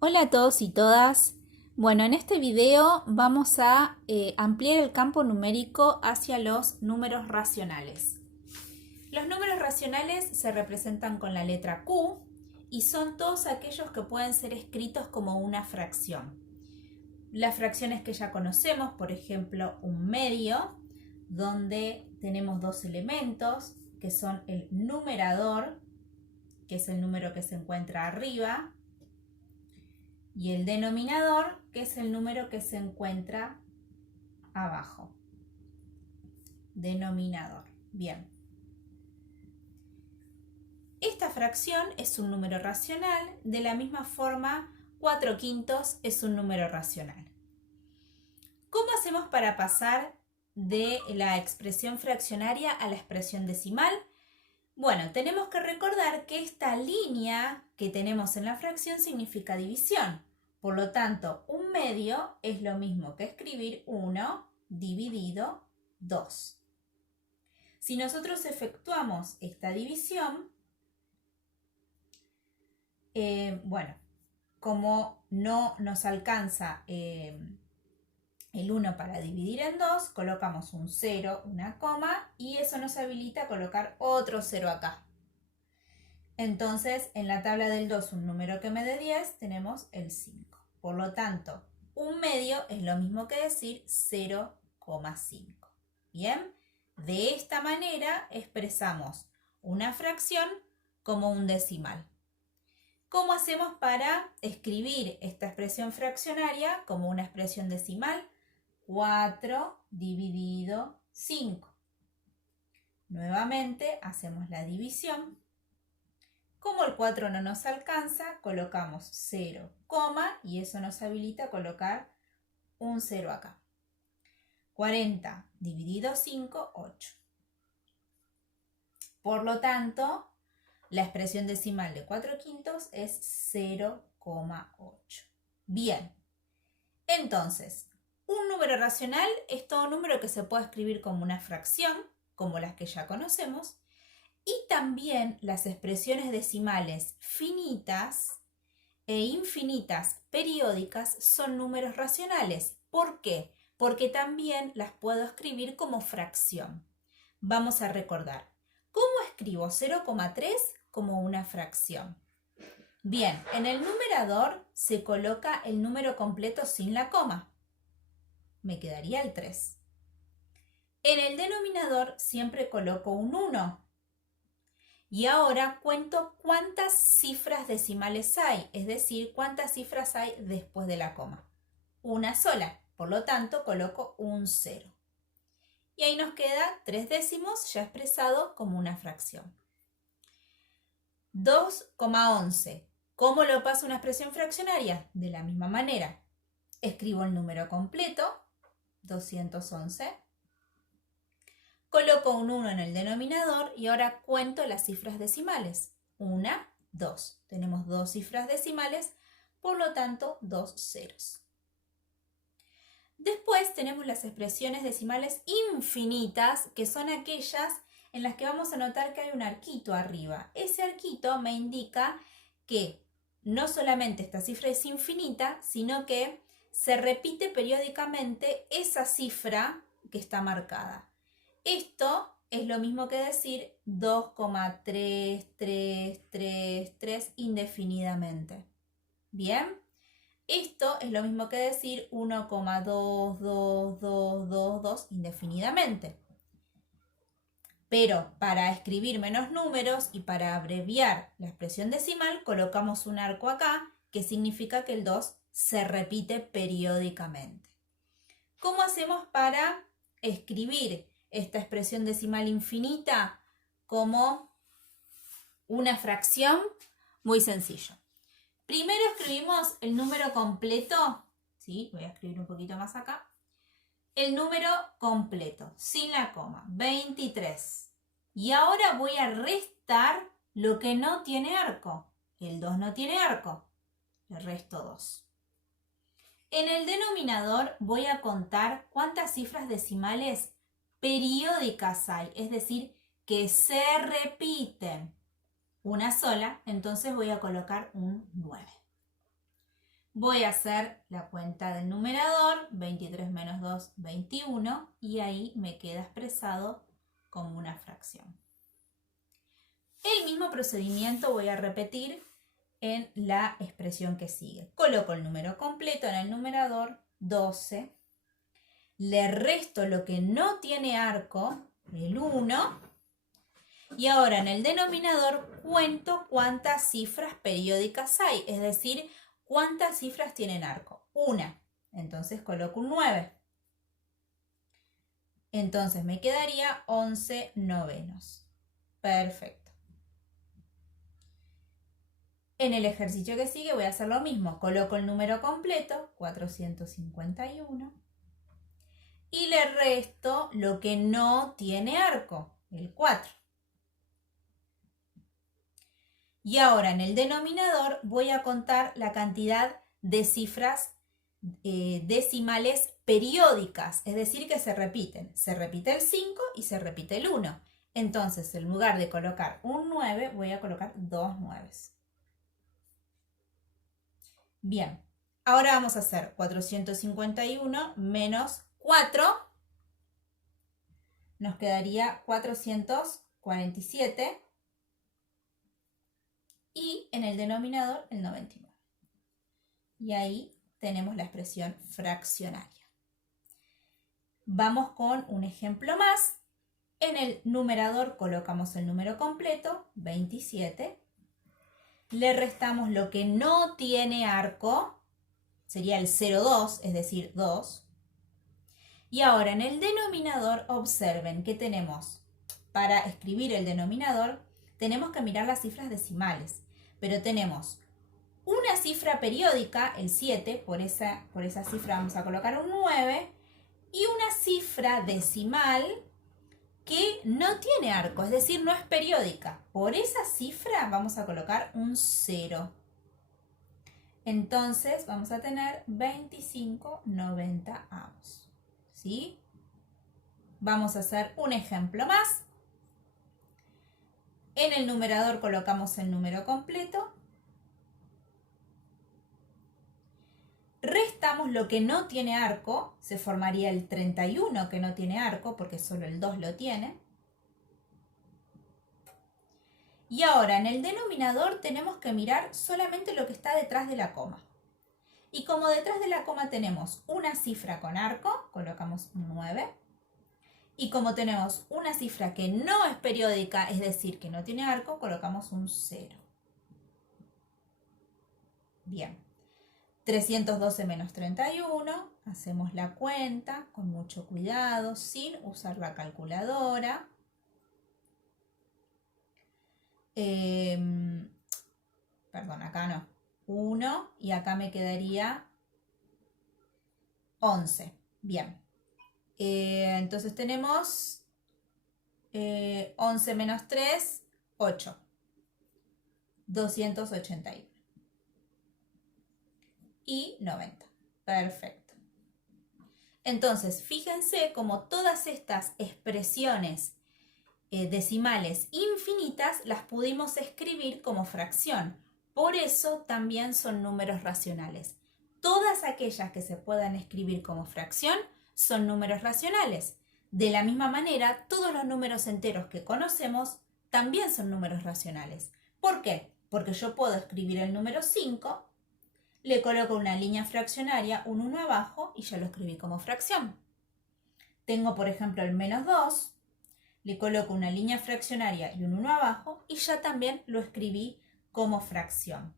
Hola a todos y todas. Bueno, en este video vamos a ampliar el campo numérico hacia los números racionales. Los números racionales se representan con la letra Q y son todos aquellos que pueden ser escritos como una fracción. Las fracciones que ya conocemos, por ejemplo, un medio, donde tenemos dos elementos que son el numerador, que es el número que se encuentra arriba, y el denominador, que es el número que se encuentra abajo. Denominador. Bien. Esta fracción es un número racional, de la misma forma 4/5 es un número racional. ¿Cómo hacemos para pasar de la expresión fraccionaria a la expresión decimal? Bueno, tenemos que recordar que esta línea que tenemos en la fracción significa división. Por lo tanto, un medio es lo mismo que escribir 1 dividido 2. Si nosotros efectuamos esta división, bueno, como no nos alcanza el 1 para dividir en 2, colocamos un 0, una coma, y eso nos habilita a colocar otro 0 acá. Entonces, en la tabla del 2, un número que me dé 10, tenemos el 5. Por lo tanto, un medio es lo mismo que decir 0,5. Bien, de esta manera expresamos una fracción como un decimal. ¿Cómo hacemos para escribir esta expresión fraccionaria como una expresión decimal? 4 dividido 5. Nuevamente hacemos la división. Como el 4 no nos alcanza, colocamos 0, y eso nos habilita a colocar un 0 acá. 40 dividido 5, 8. Por lo tanto, la expresión decimal de 4/5 es 0,8. Bien, entonces, un número racional es todo número que se puede escribir como una fracción, como las que ya conocemos, y también las expresiones decimales finitas e infinitas periódicas son números racionales. ¿Por qué? Porque también las puedo escribir como fracción. Vamos a recordar. ¿Cómo escribo 0,3 como una fracción? Bien, en el numerador se coloca el número completo sin la coma. Me quedaría el 3. En el denominador siempre coloco un 1. Y ahora cuento cuántas cifras decimales hay, es decir, cuántas cifras hay después de la coma. Una sola, por lo tanto coloco un 0. Y ahí nos queda 3 décimos ya expresado como una fracción. 2,11. ¿Cómo lo paso a una expresión fraccionaria? De la misma manera. Escribo el número completo, 211. Coloco un 1 en el denominador y ahora cuento las cifras decimales. 1, 2. Tenemos dos cifras decimales, por lo tanto, 2 ceros. Después tenemos las expresiones decimales infinitas, que son aquellas en las que vamos a notar que hay un arquito arriba. Ese arquito me indica que no solamente esta cifra es infinita, sino que se repite periódicamente esa cifra que está marcada. Esto es lo mismo que decir 2,3333 indefinidamente. Bien, esto es lo mismo que decir 1,22222 indefinidamente. Pero para escribir menos números y para abreviar la expresión decimal, colocamos un arco acá, que significa que el 2 se repite periódicamente. ¿Cómo hacemos para escribir esta expresión decimal infinita como una fracción? Muy sencillo. Primero escribimos el número completo, ¿sí? Voy a escribir un poquito más acá. El número completo, sin la coma, 23. Y ahora voy a restar lo que no tiene arco. El 2 no tiene arco, le resto 2. En el denominador voy a contar cuántas cifras decimales periódicas hay, es decir, que se repiten. Una sola, entonces voy a colocar un 9. Voy a hacer la cuenta del numerador, 23 menos 2, 21, y ahí me queda expresado como una fracción. El mismo procedimiento voy a repetir en la expresión que sigue. Coloco el número completo en el numerador, 12. Le resto lo que no tiene arco, el 1. Y ahora en el denominador cuento cuántas cifras periódicas hay, es decir, cuántas cifras tienen arco. Una. Entonces coloco un 9. Entonces me quedaría 11 novenos. Perfecto. En el ejercicio que sigue voy a hacer lo mismo. Coloco el número completo, 451. Y le resto lo que no tiene arco, el 4. Y ahora en el denominador voy a contar la cantidad de cifras decimales periódicas, es decir, que se repiten. Se repite el 5 y se repite el 1. Entonces, en lugar de colocar un 9, voy a colocar 2 nueves. Bien, ahora vamos a hacer 451 menos 4. Nos quedaría 447. Y en el denominador el 99. Y ahí tenemos la expresión fraccionaria. Vamos con un ejemplo más. En el numerador colocamos el número completo, 27. Le restamos lo que no tiene arco, sería el 0,2, es decir, 2. Y ahora en el denominador observen que tenemos, para escribir el denominador, tenemos que mirar las cifras decimales. Pero tenemos una cifra periódica, el 7, por esa cifra vamos a colocar un 9, y una cifra decimal que no tiene arco, es decir, no es periódica. Por esa cifra vamos a colocar un 0. Entonces vamos a tener 25/90 avos. ¿Sí? Vamos a hacer un ejemplo más. En el numerador colocamos el número completo. Restamos lo que no tiene arco, se formaría el 31 que no tiene arco porque solo el 2 lo tiene. Y ahora en el denominador tenemos que mirar solamente lo que está detrás de la coma. Y como detrás de la coma tenemos una cifra con arco, colocamos un 9. Y como tenemos una cifra que no es periódica, es decir, que no tiene arco, colocamos un 0. Bien. 312 menos 31, hacemos la cuenta con mucho cuidado, sin usar la calculadora. Perdón, acá no. 1 y acá me quedaría 11. Bien. Entonces tenemos 11 menos 3, 8. 281. Y 90. Perfecto. Entonces, fíjense cómo todas estas expresiones decimales infinitas las pudimos escribir como fracción. Por eso también son números racionales. Todas aquellas que se puedan escribir como fracción son números racionales. De la misma manera, todos los números enteros que conocemos también son números racionales. ¿Por qué? Porque yo puedo escribir el número 5, le coloco una línea fraccionaria, un 1 abajo, y ya lo escribí como fracción. Tengo, por ejemplo, el menos 2, le coloco una línea fraccionaria y un 1 abajo, y ya también lo escribí como fracción.